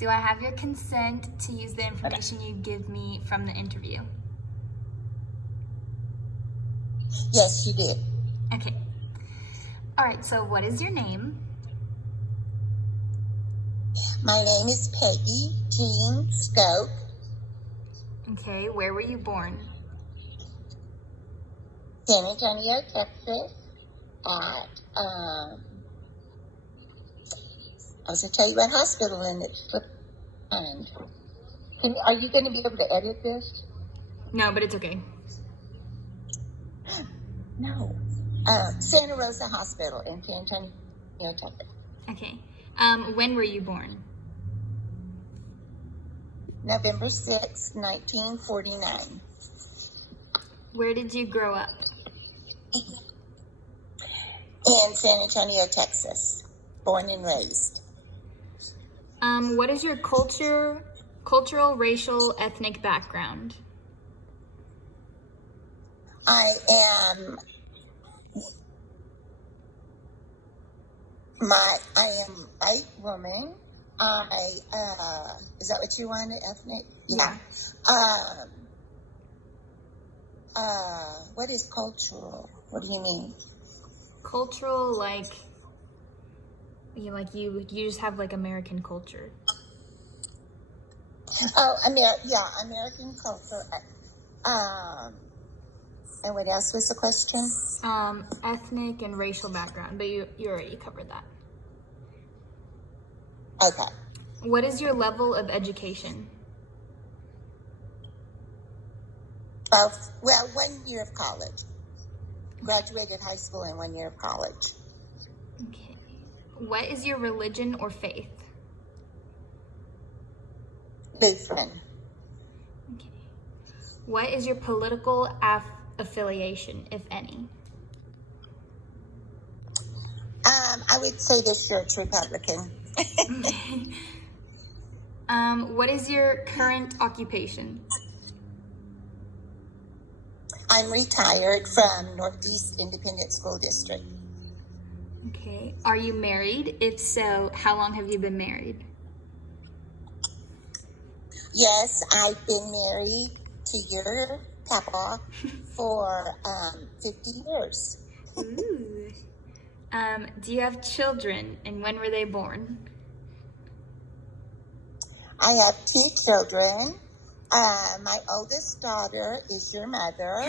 Do I have your consent to use the information you give me from the interview? Yes, you did. Okay. All right, so what is your name? My name is Peggy Jean Skok. Okay, where were you born? San Antonio, Texas. At I was going to tell you what hospital, and it slipped my mind. Are you going to be able to edit this? No, but it's okay. No. Santa Rosa Hospital in San Antonio, Texas. Okay. When were you born? November 6, 1949. Where did you grow up? In San Antonio, Texas. Born and raised. What is your cultural, racial, ethnic background? I am white woman. Is that what you wanted, ethnic? Yeah. What is cultural? What do you mean? Cultural, like you just have like American culture. Oh, American culture. And what else was the question? Ethnic and racial background, but you already covered that. Okay. What is your level of education? Well, 1 year of college. Graduated high school and 1 year of college. Okay. What is your religion or faith? Lutheran. Okay. What is your political affiliation, if any? I would say this shirt's Republican. Okay. What is your current occupation? I'm retired from Northeast Independent School District. Okay. Are you married? If so, how long have you been married? Yes, I've been married to your papa for 50 years. Ooh. Do you have children, and when were they born? I have 2 children. My oldest daughter is your mother.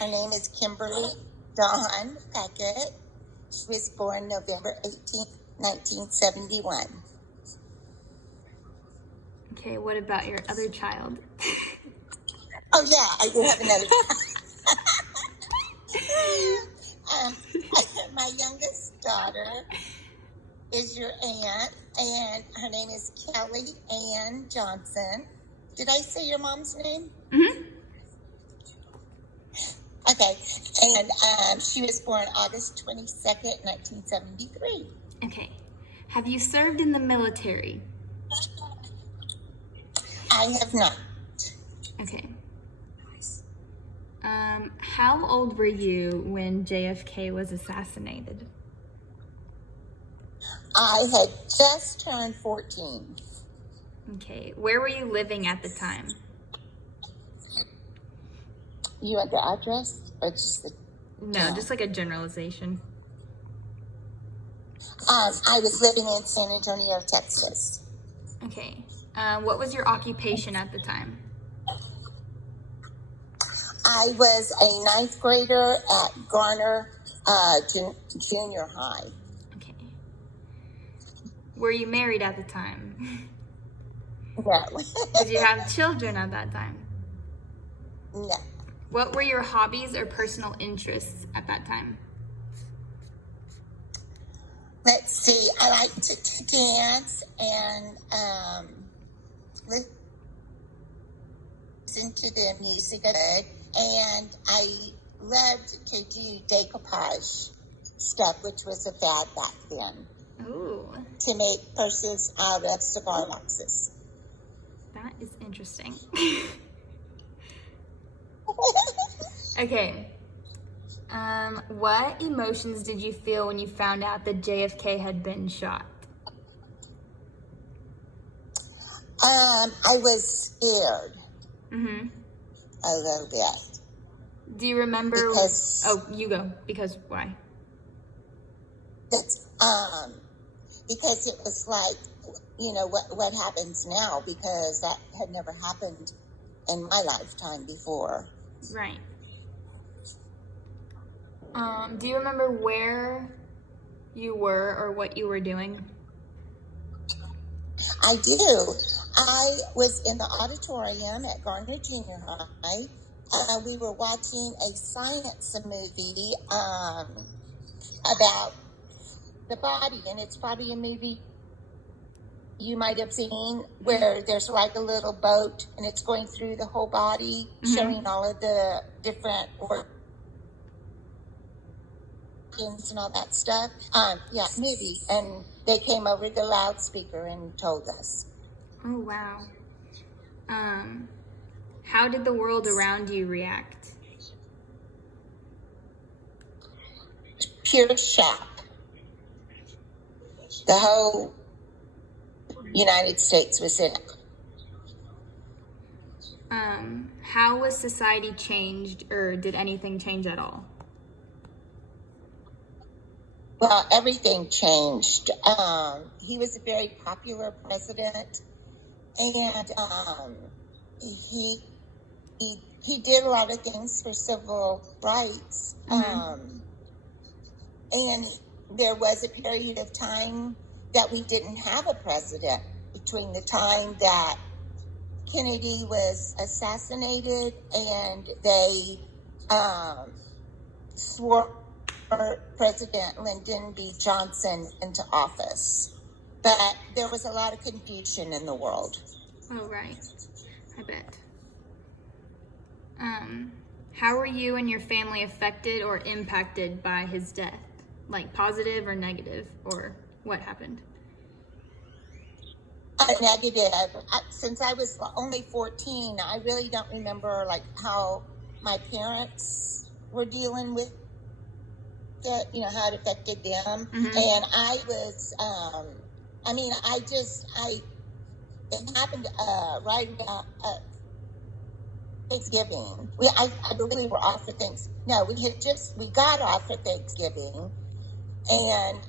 Her name is Kimberly Dawn Packett. She was born November 18th, 1971. Okay, what about your other child? Oh, yeah, I do have another. My youngest daughter is your aunt, and her name is Kelly Ann Johnson. Did I say your mom's name? Mm-hmm. Okay, and she was born August 22nd, 1973. Okay. Have you served in the military? I have not. Okay. How old were you when JFK was assassinated? I had just turned 14. Okay. Where were you living at the time? You want the address or just the No, just like a generalization. I was living in San Antonio, Texas. Okay. What was your occupation at the time? I was a 9th grader at Garner Junior High. Okay. Were you married at the time? No. Did you have children at that time? No. What were your hobbies or personal interests at that time? Let's see. I like to dance and listen to the music of it. And I loved to do decoupage stuff, which was a fad back then. Ooh. To make purses out of cigar boxes. That is interesting. Okay. What emotions did you feel when you found out that JFK had been shot? I was scared Mm-hmm. a little bit Do you remember? because Oh, you go. Because why? that's because it was like, what happens now, because that had never happened in my lifetime before. Right. Do you remember where you were or what you were doing? I do. I was in the auditorium at Garner Junior High. We were watching a science movie about the body, and it's probably a movie you might have seen where there's like a little boat and it's going through the whole body, showing all of the different organs and all that stuff. Yeah, movie. And they came over the loudspeaker and told us. Oh, wow. How did the world around you react? Pure shock. The whole United States was in it. How was society changed, or did anything change at all? Well, everything changed. He was a very popular president, and he he did a lot of things for civil rights. And there was a period of time that we didn't have a president between the time that Kennedy was assassinated and they swore President Lyndon B. Johnson into office. But there was a lot of confusion in the world. Oh, right. I bet. How were you and your family affected or impacted by his death? Like positive or negative, or what happened? Negative. Since I was only 14, I really don't remember like how my parents were dealing with it, how it affected them. And I was, it happened right about Thanksgiving. I believe we were off for Thanksgiving. No, we got off for Thanksgiving. And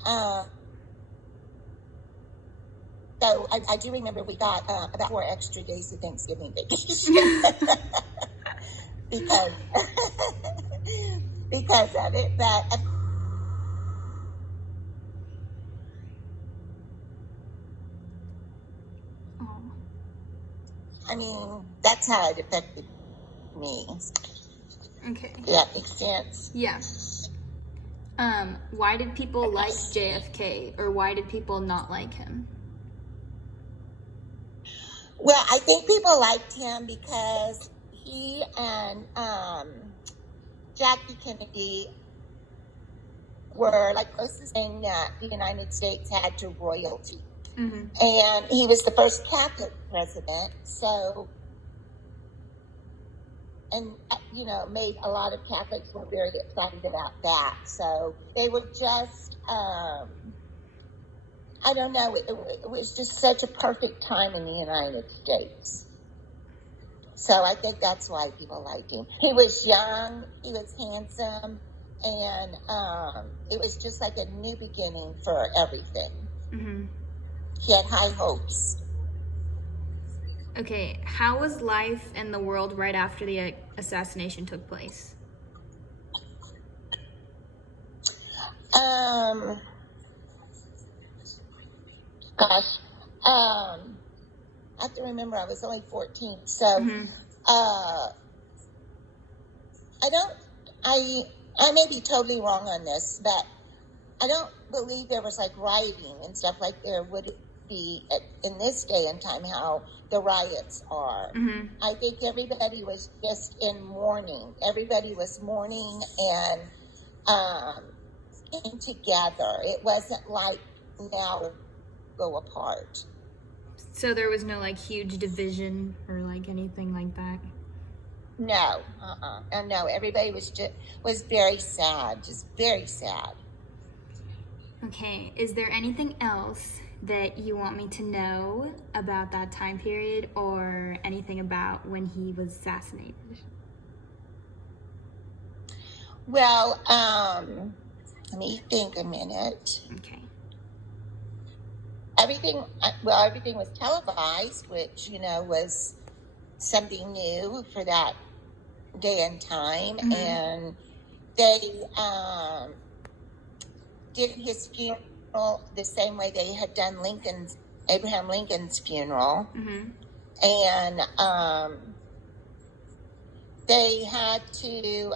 so I do remember we got about 4 extra days of Thanksgiving vacation because because of it. But I mean, that's how it affected me. Okay. Does that make sense? Yeah. Why did people like JFK, or why did people not like him? Well, I think people liked him because he and Jackie Kennedy were like closest thing that the United States had to royalty. And he was the first Catholic president, so, and made a lot of Catholics were very excited about that. So they were just, I don't know, it was just such a perfect time in the United States. So I think that's why people liked him. He was young, he was handsome, and it was just like a new beginning for everything. He had high hopes. Okay, how was life in the world right after the assassination took place? Gosh, I have to remember I was only 14, so I may be totally wrong on this, but I don't believe there was like rioting and stuff like there would be in this day and time how the riots are. I think everybody was just in mourning. Everybody was mourning and came together. It wasn't like now go apart. So there was no like huge division or like anything like that? No, and no, everybody was very sad, just very sad. Okay, is there anything else that you want me to know about that time period or anything about when he was assassinated? Well, let me think a minute. Okay. Everything was televised, which, was something new for that day and time. Mm-hmm. And they did his funeral the same way they had done Abraham Lincoln's funeral. Mm-hmm. And they had to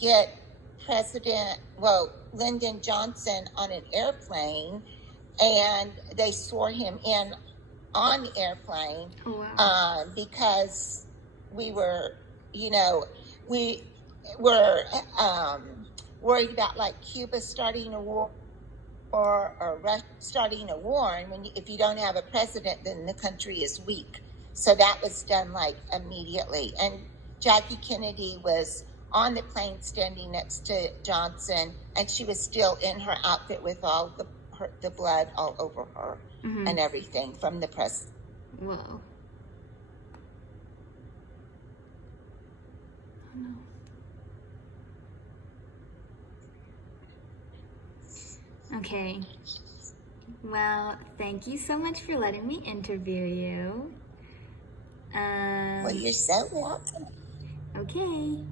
get Lyndon Johnson on an airplane, and they swore him in on the airplane. Oh, wow. Because we were, we were worried about like Cuba starting a war or Russia starting a war, and if you don't have a president, then the country is weak. So that was done like immediately. And Jackie Kennedy was on the plane standing next to Johnson, and she was still in her outfit with all the blood all over her. Mm-hmm. And everything from the press. Whoa. Oh, no. Okay. Well, thank you so much for letting me interview you. Well, you're so welcome. Okay.